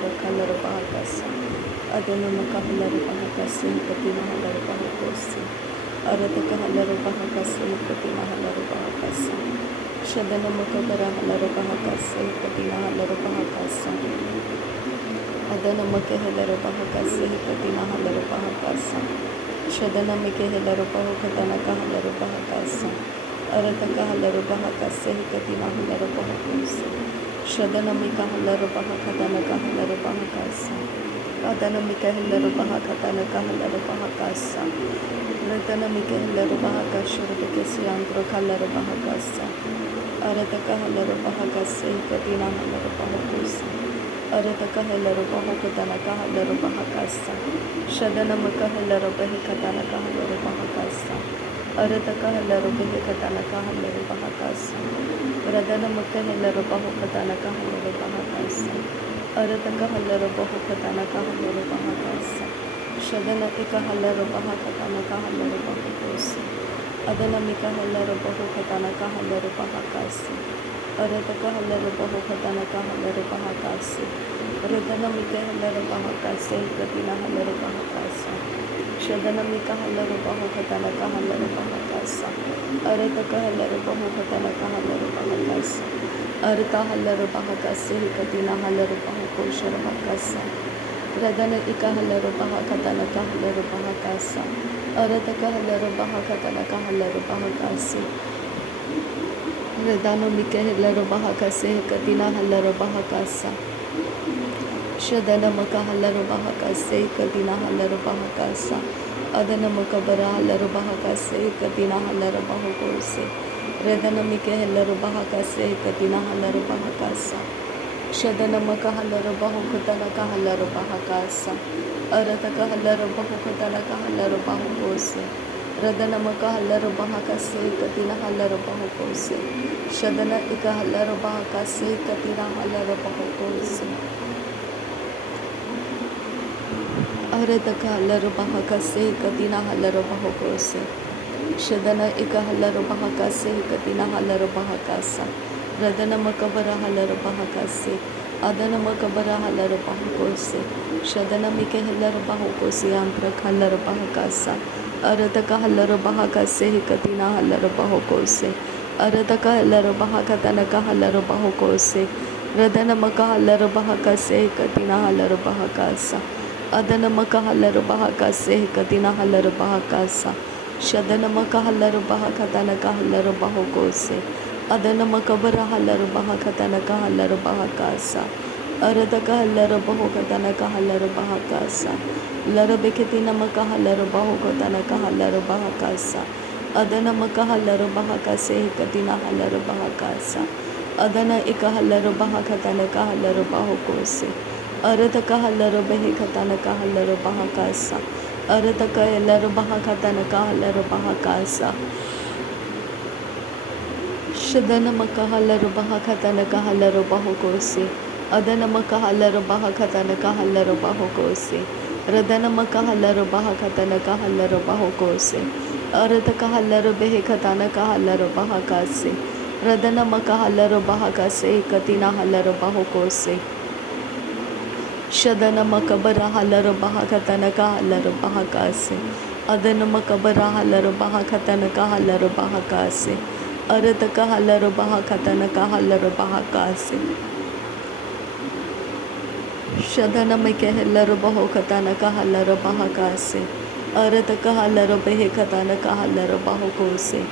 Antrakala Bahakasa, Adanamakahala Bahakasi, Patina Bahakosi, Aratakahala Bahakasi, Patina Bahakasa, Shadanamakabara Bahakasi, Patina Bahakasa, Adanamakahela Bahakasi, Patina Bahakasa, Shadanamakahela Bahakatana Bahakasa, Aratakahala Bahakasi, Patina Bahakosi, Shadanamika Bahakatana Bahakasa, Adanamika Bahakatana Bahakasa, Retanamika Bahakasha, Bekesi Andro Kalara Bahakasa, Aratakahala Bahakasi, Katina Bahakosi, Aratakahala Bahakatana Bahakasa, Shadanamaka Bahakatana Bahakasa, Aratakahala Bahakatana Bahakasa, Radanamakahela Bahakatana Bahakasa, Aratakahala Bahakatana Bahakasa, Shadana Ikahala Bahakatana Bahakosi, Adanamikahala Bahakatana Bahakasi, Aratakahala Bahakatana Bahakasi, Radanamikahala Bahakasi, Katina Bahakasa, Shadanamikahala Bahakatana Bahakasa, Aratakahala Bahakatana Bahakasa, Aratahala Bahakasi, Katina Bahakosha Bahakasa, Radana Ikahala Bahakatana Bahakasa, Aratakahala Bahakatana Bahakasi, Radana Mikahela Bahakase, Katina Bahakasa, Shadana Makahala Bahakase, Katina Bahakasa, Adana Makabara Bahakase, Katina Bahakose, Redana Mikahela Bahakase, Katina Bahakasa, Shadana Makahala Bahakatana Bahakasa, Aratakahala Bahakatana Bahakose, Radana Makahala Bahakase, Katina Bahakose, Shadana Ikahala Bahakase, Katina Bahakose, Aratakahala Bahakase, Katina Bahakose, Shadana Ikahala Bahakase, Katina Bahakasa, Radana Makabara Bahakase, Adana Makabara Bahakose, Shadana Mikahela Bahakose, Antrakala Bahakasa, Aratakahala Bahakase, Katina Bahakose, Aratakahala Bahakatana Bahakose, Radana Makahala Bahakase, Katina Bahakasa, Adana Makahala Bahakase, Katina Bahakasa, Shadana Makahala Bahakatana Bahakose, Adana Makabara Bahakatana Bahakasa, Aratakahala Bahakatana Bahakasa, Larabeketina Makahala Bahakatana Bahakasa, Adana Makahala Bahakase, Katina Bahakasa, Adana Ikahala Bahakatana Bahakose, Aratakahala Bahakatana Bahakasa, Aratakahala Bahakatana Bahakasa, Shadana Makahala Bahakatana Bahakose, Adana Makahala Bahakatana Bahakose, Radana Makahala Bahakatana Bahakose, Aratakahala Bahakatana Bahakase, Radana Makahala Bahakase, Katina Bahakose, Shadana Makabara Bahakatana Bahakase, Adana Makabara Bahakatana Bahakase, Aratakahala Bahakatana Bahakase, Shadana Mikahela Bahakatana Bahakase, Aratakahala Bahakatana Bahakose,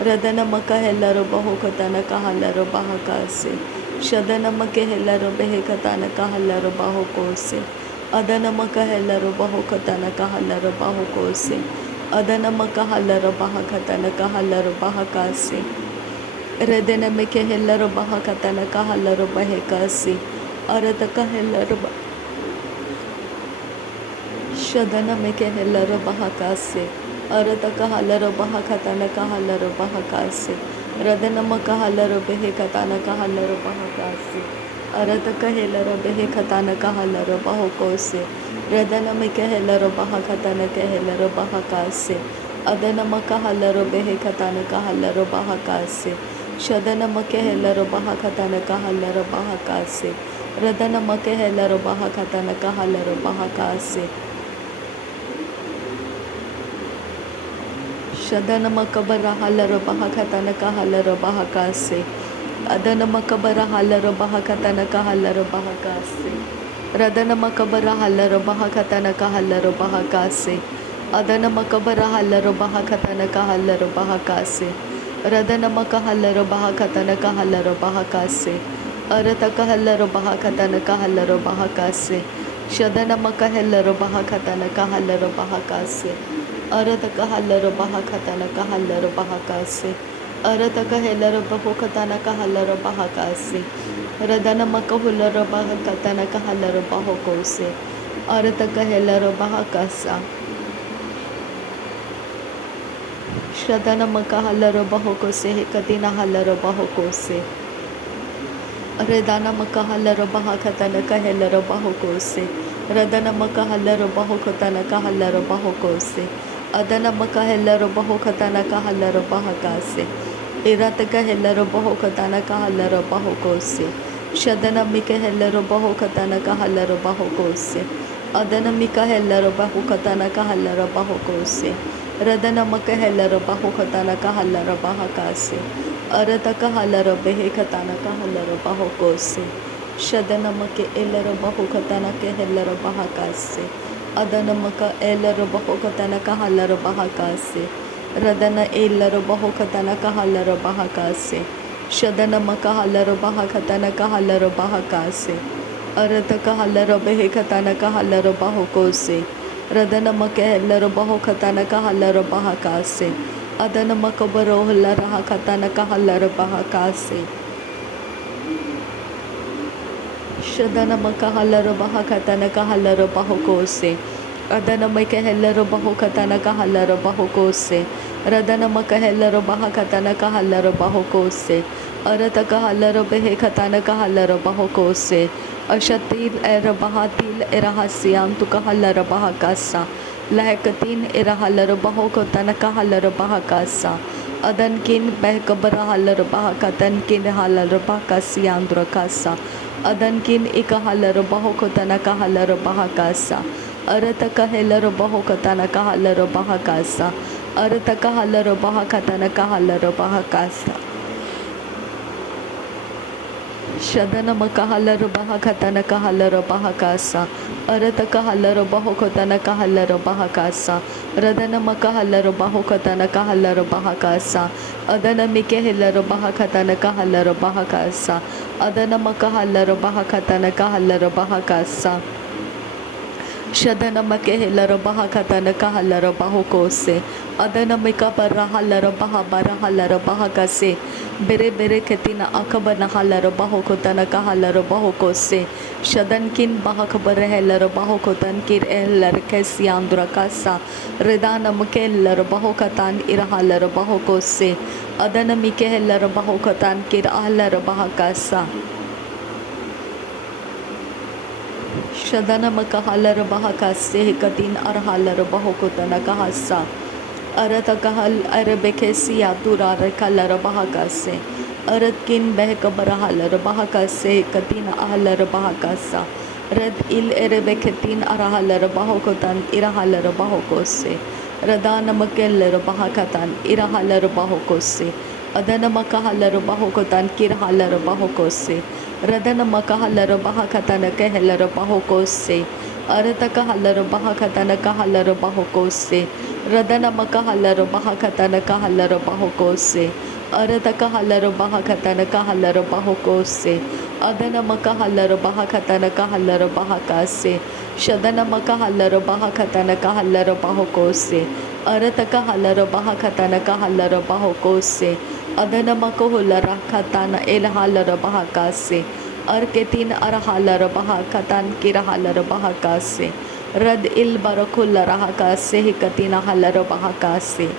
Radana Makahela Bahakatana Bahakase, Shadana Makahela Bahakatana Bahakose, Adana Makahela Bahakatana Bahakose, Adana Makahala Bahakatana Bahakase, Redana Mikahela Bahakatana Bahakase, Aratakahala Shadana Mikahela Bahakase, Aratakahala Bahakatana Bahakase, Radana Makahala Bahakatana Bahakase, Aratakahala Bahakatana Bahakose, Radana Mikahela Bahakatana Bahakase, Adana Makahala Bahakatana Bahakase, Shadana Makahela Bahakatana Bahakase, Radanamake helaro bahakatana kahalaro bahakase. Shadanamakabara halaro bahakatana kahalaro bahakase. Adanamakabara halaro bahakatana kahalaro bahakase. Radanamakabara halaro bahakatana kahalaro bahakase. Adanamakabara halaro bahakatana kahalaro bahakase. Radanamakahalaro bahakatana kahalaro bahakase. Aratakahalaro bahakatana kahalaro bahakase. Shadanamakahalaro bahakatana kahalaro bahakase. Aratakahalaro bahakatana kahalaro bahakase. Aratakahalaro bahakatana kahalaro bahakase. Radanamakahularo bahakatana kahalaro bahakose. Aratakahalaro bahakasa. Shadanamakahalaro bahakose hekatina halaro bahakose. Redanamakahallaro bahakatana kahellaro bahokose. Radanamakahallaro bahokatana kahallaro bahokose. Adanamakahellaro bahokatana kahallaro bahakase. Iratakahellaro bahokatana kahallaro bahokose. Shadanamikahellaro bahokatana kahallaro bahokose. Adanamikahellaro bahokatana kahallaro bahokose. Radanamakahellaro bahokatana kahallaro bahakase. Aratakahalaro behekatana kahalaro bahokose. Shadanamake elaro bahokatana kehelaro bahakase. Adanamaka elaro bahokatana kahalaro bahakase. Radana elaro bahokatana kahalaro bahakase. Shadanamaka halaro bahakatana kahalaro bahakase. Aratakahalaro behekatana kahalaro bahokose. Radanamake elaro bahokatana kahalaro bahakase. Adanamakabaro halaraha katana kahalara bahakase. Shadanamakahalara bahakatana kahalara bahokose. Adanamakahelaro bahokatana kahalara bahokose. Radanamakahelaro bahakatana kahalara bahokose. Aratakahalaro behekatana kahalara bahokose. Ashatil erabahatil erahasiam tukahalara bahakasa. Lahekatin irahalar bahokatana kahalar bahakasa. Adankin behkabara halar bahakatan kin halar bahakasi andrakasa. Adankin ikahalar bahokatana kahalar bahakasa. Aratakahelar bahokatana kahalar bahakasa. Aratakahalar bahakatana kahalar bahakasa. Shadanamakahalar bahakatana kahalar bahakasa. Aratakahalar bahokatana kahalar bahakasa. Radanamakahalar bahokatana kahalar bahakasa. Adanamikehalar bahakatana kahalar bahakasa. Adanamakahalar bahakatana kahalar bahakasa. Shadanamakehalar bahakatana kahalar bahokose. Adanamika barahalar bahabarahalar bahakase. Bere bere ketina akabana halar bahokotana kahalar bahokose. Shadankin bahakabar helar bahokotan kir ehlar kesiandra kasa. Redanamukelar bahokatan irahalar bahokose. Adanamikehalar bahokatan kir ahlar bahakasa. Shadanamakahalar bahakase katin arhalar bahokotana kahasa. Aratakahal arabekesi atura kalar bahakase. Aratkin behkabarahalar bahakase katina ahalar bahakasa. Rad il erebeketin arahalar bahokotan irahalar bahokose. Radanamakellar bahakatan irahalar bahokose. Adanamakahalar bahokotan kirhalar bahokose. Radanamakahalar bahakatana kehelar bahokose. Aratakahalar bahakatana kahalar bahokose. Radanamakahalar bahakatana kahalar bahokose. Aratakahalar bahakatana kahalar bahokose. Adanamakahalar bahakatana kahalar bahakase. Shadanamakahalar bahakatana kahalar bahokose. Aratakahalar bahakatana kahalar bahokose. Adanamakahular katana elhalar bahakase. Arketin arhalar bahakatan kirahalar bahakase. Rad il barakulla rahakase hikatina halar bahakase.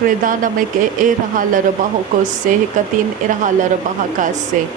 Redanameke erahalar bahokose hikatin erahalar bahakase.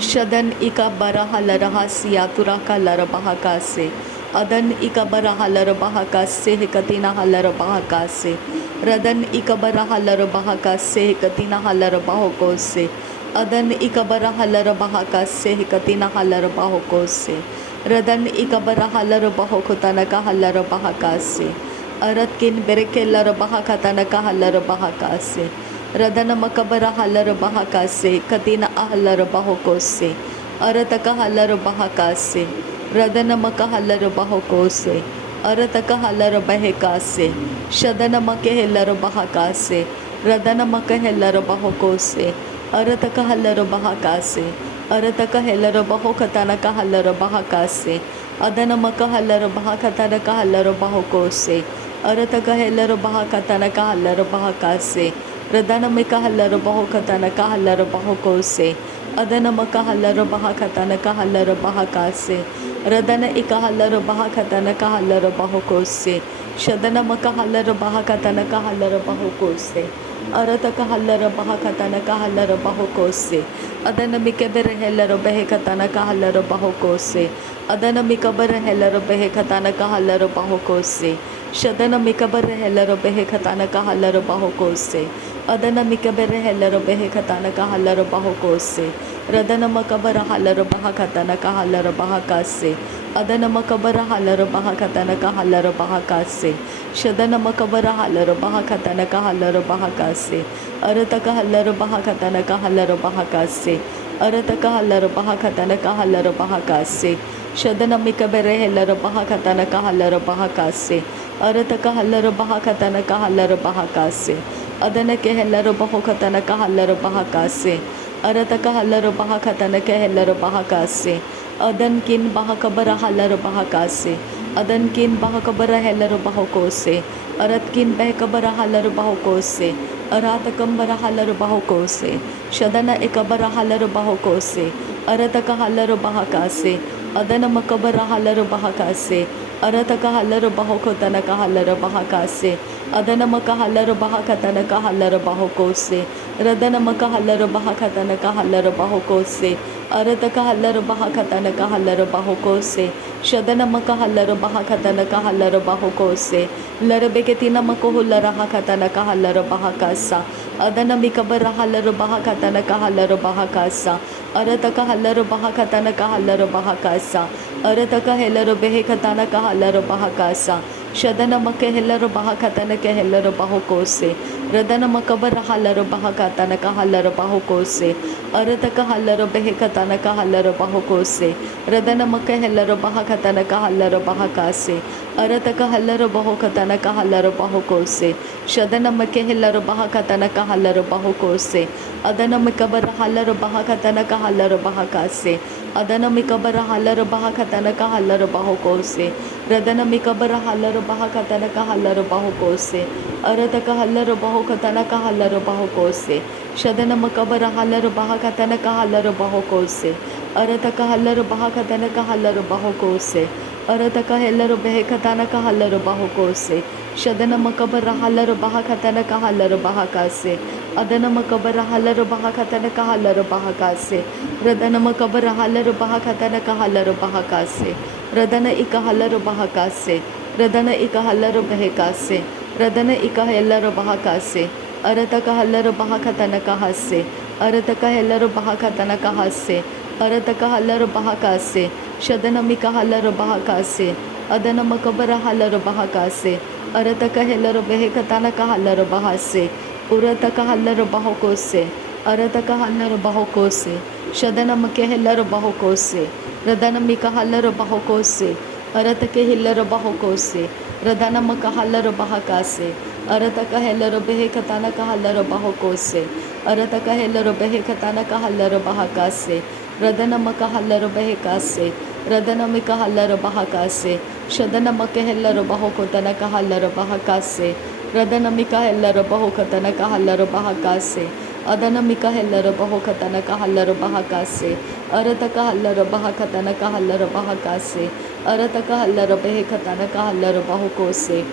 Shadan ika barahalar hasiatura kalar bahakase. Adan ika barahalar bahakase hikatina halar bahakase. Radan ikabara halar bahaka se katina halar bahoko se. Adan ikabara halar bahaka se katina halar bahoko se. Radan ikabara halar bahoko tanaka halar bahaka se. Aratkin bereke lar bahaka tanaka halar bahaka se. Radana makabara halar bahaka se katina halar bahoko se. Arataka halar bahaka se. Radana maka halar bahoko se. Arataka halar baheka se. Shadana makehelar bahakase, Radana makahelar bahokose, Arataka halar bahakase, Arataka helar bahokatana kahalar bahakase, Adana makahalar bahakatana kahalar bahokose, Arataka helar bahakatana kahalar bahakase, Radana mekahalar bahokatana kahalar bahokose, Adana makahalar bahakatana kahalar bahakase, Radana ikahalar bahakatana kahalar bahokose, Shadana makahalar bahakatana kahalar bahokose, Arataka halar bahakatana kahalar bahokose, Adana mikaber helar behekatana kahalar bahokose, Adana mikaber helar behekatana kahalar bahokose, Shadana mikaber helar behekatana kahalar bahokose, Adana mikaber helar behekatana kahalar bahokose, Radana makabara halar bahakatana kahalar bahakase, Adana makabara halar bahakatana kahalar bahakase, Shadana makabara halar bahakatana kahalar bahakase, Arataka halar bahakatana kahalar bahakase, Arataka halar bahakatana kahalar bahakase, Shadana mikabere helar bahakatana kahalar bahakase, Arataka halar bahakatana kahalar bahakase, Adana ke helar bahakatana kahalar bahakase, Arataka halar bahakatana ke helar bahakase, Adan kin bahakabara halar bahakase, Adan kin bahakabara helar bahokose, Arat kin behkabara halar bahokose, Aratakambara halar bahokose, Shadana ekabara halar bahokose, Arataka halar bahakase, Adana makabara halar bahakase, Arataka halar bahokotana kahalar bahakase, Adana makahalar bahakatana kahalar bahokose, Radana makahalar bahakatana kahalar bahokose, Arataka halar bahakatana kahalar bahokose, Shadana makahalar bahakatana kahalar bahokose, Larabeketina makohular hakatana kahalar bahakasa, Adana mikabara halar bahakatana kahalar bahakasa, Arataka halar bahakatana kahalar bahakasa, Arataka helar behekatana kahalar bahakasa, Shadana makehelar bahakatana kehelar bahokose, Radana makabara halar bahakatana kahalar bahokose, Arataka halar behekatana kahalar bahokose, Radana makehelar bahakatana kahalar bahakase, Arataka halar bahokatana kahalar bahokose, Shadana makehelar bahakatana kahalar bahokose, Adana mikabara halar bahakatana kahalar bahakase, Adana mikabara halar bahakatana kahalar bahokose, Radana mikabara halar bahakatana kahalar bahokose, Arataka halar bahokatana kahalar bahokose, Shadana makabara halar bahakatana kahalar bahokose, Arataka halar bahakatana kahalar bahokose, Arataka helar behekatana kahalar bahokose, Shadana makabara halar bahakatana kahalar bahakase, Adana makabara halar bahakatana kahalar bahakase, Radana makabara halar bahakatana kahalar bahakase, Radana ikahalar bahakase, Radana ikahalar behekase, Radana ikahalar bahakase, Arataka halar bahakatana kahase, Arataka helar bahakatana kahase, Arataka halar bahakase, Shadana mikahalar bahakase, Adana makabara halar bahakase, Arataka helar behekatana kahalar bahase, Urataka halar bahokose, Arataka halar bahokose, Shadana makehelar bahokose, Radana mikahalar bahokose, Aratake hilar bahokose, Radana makahalar bahakase, Arataka helar behekatana kahalar bahokose, Arataka helar behekatana kahalar bahakase, Radana makahalar behekase, Radana mikahalar bahakase, Shadana makehelar bahokotana kahalar bahakase, Radana mikahelar bahokatana kahalar bahakase, Adana mikahelar bahokatana kahalar bahakase, Arataka halar bahakatana kahalar bahakase, Arataka halar behekatana kahalar bahokose,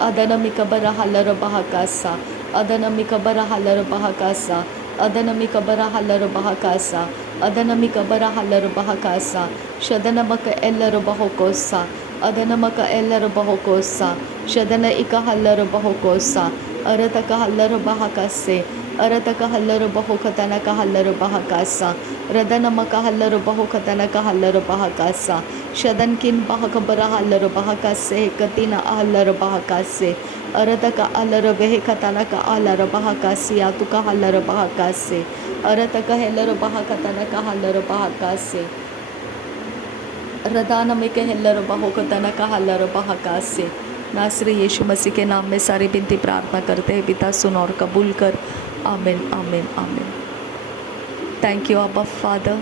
Adana mikabara halar bahakasa, Adana mikabara halar bahakasa, Adana mikabara halar bahakasa, Adana mikabara halar bahakasa, Shadana maka eller bahokosa, Adana maka eller bahokosa, Shadana ika halar bahokosa, अरत का हल्लर बहाका से अरत का हल्लर बहो खतना का हल्लर बहाकासा रदनम का हल्लर बहो खतना का हल्लर बहाकासा शदन किन बहक बरा हल्लर बहाका से कतिना हल्लर बहाका से अरत का हल्लर बहे खतना का हल्लर बहाका सिया तु का हल्लर बहाका से अरत का हल्लर बहाकतना का हल्लर बहाका से रदान में कहल्लर बहोकतना का हल्लर बहाका से नासरी यीशु मसीह के नाम में सारी बिनती प्रार्थना करते हैं पिता, सुन और कबूल कर। आमीन आमीन आमीन। थैंक यू अब्बा father,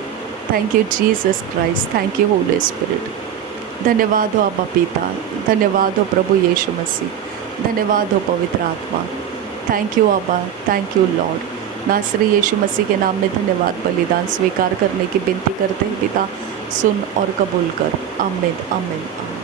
thank you Jesus Christ, thank you Holi spirit. धन्यवाद हो अब्बा पिता, धन्यवाद हो प्रभु यीशु मसीह, धन्यवाद हो पवित्र आत्मा। थैंक यू अब्बा, थैंक यू लॉर्ड। नासरी यीशु मसीह के नाम में धन्यवाद। बलिदान स्वीकार करने की विनती करते हैं पिता, सुन और कबूल कर। आमीन आमीन आमीन।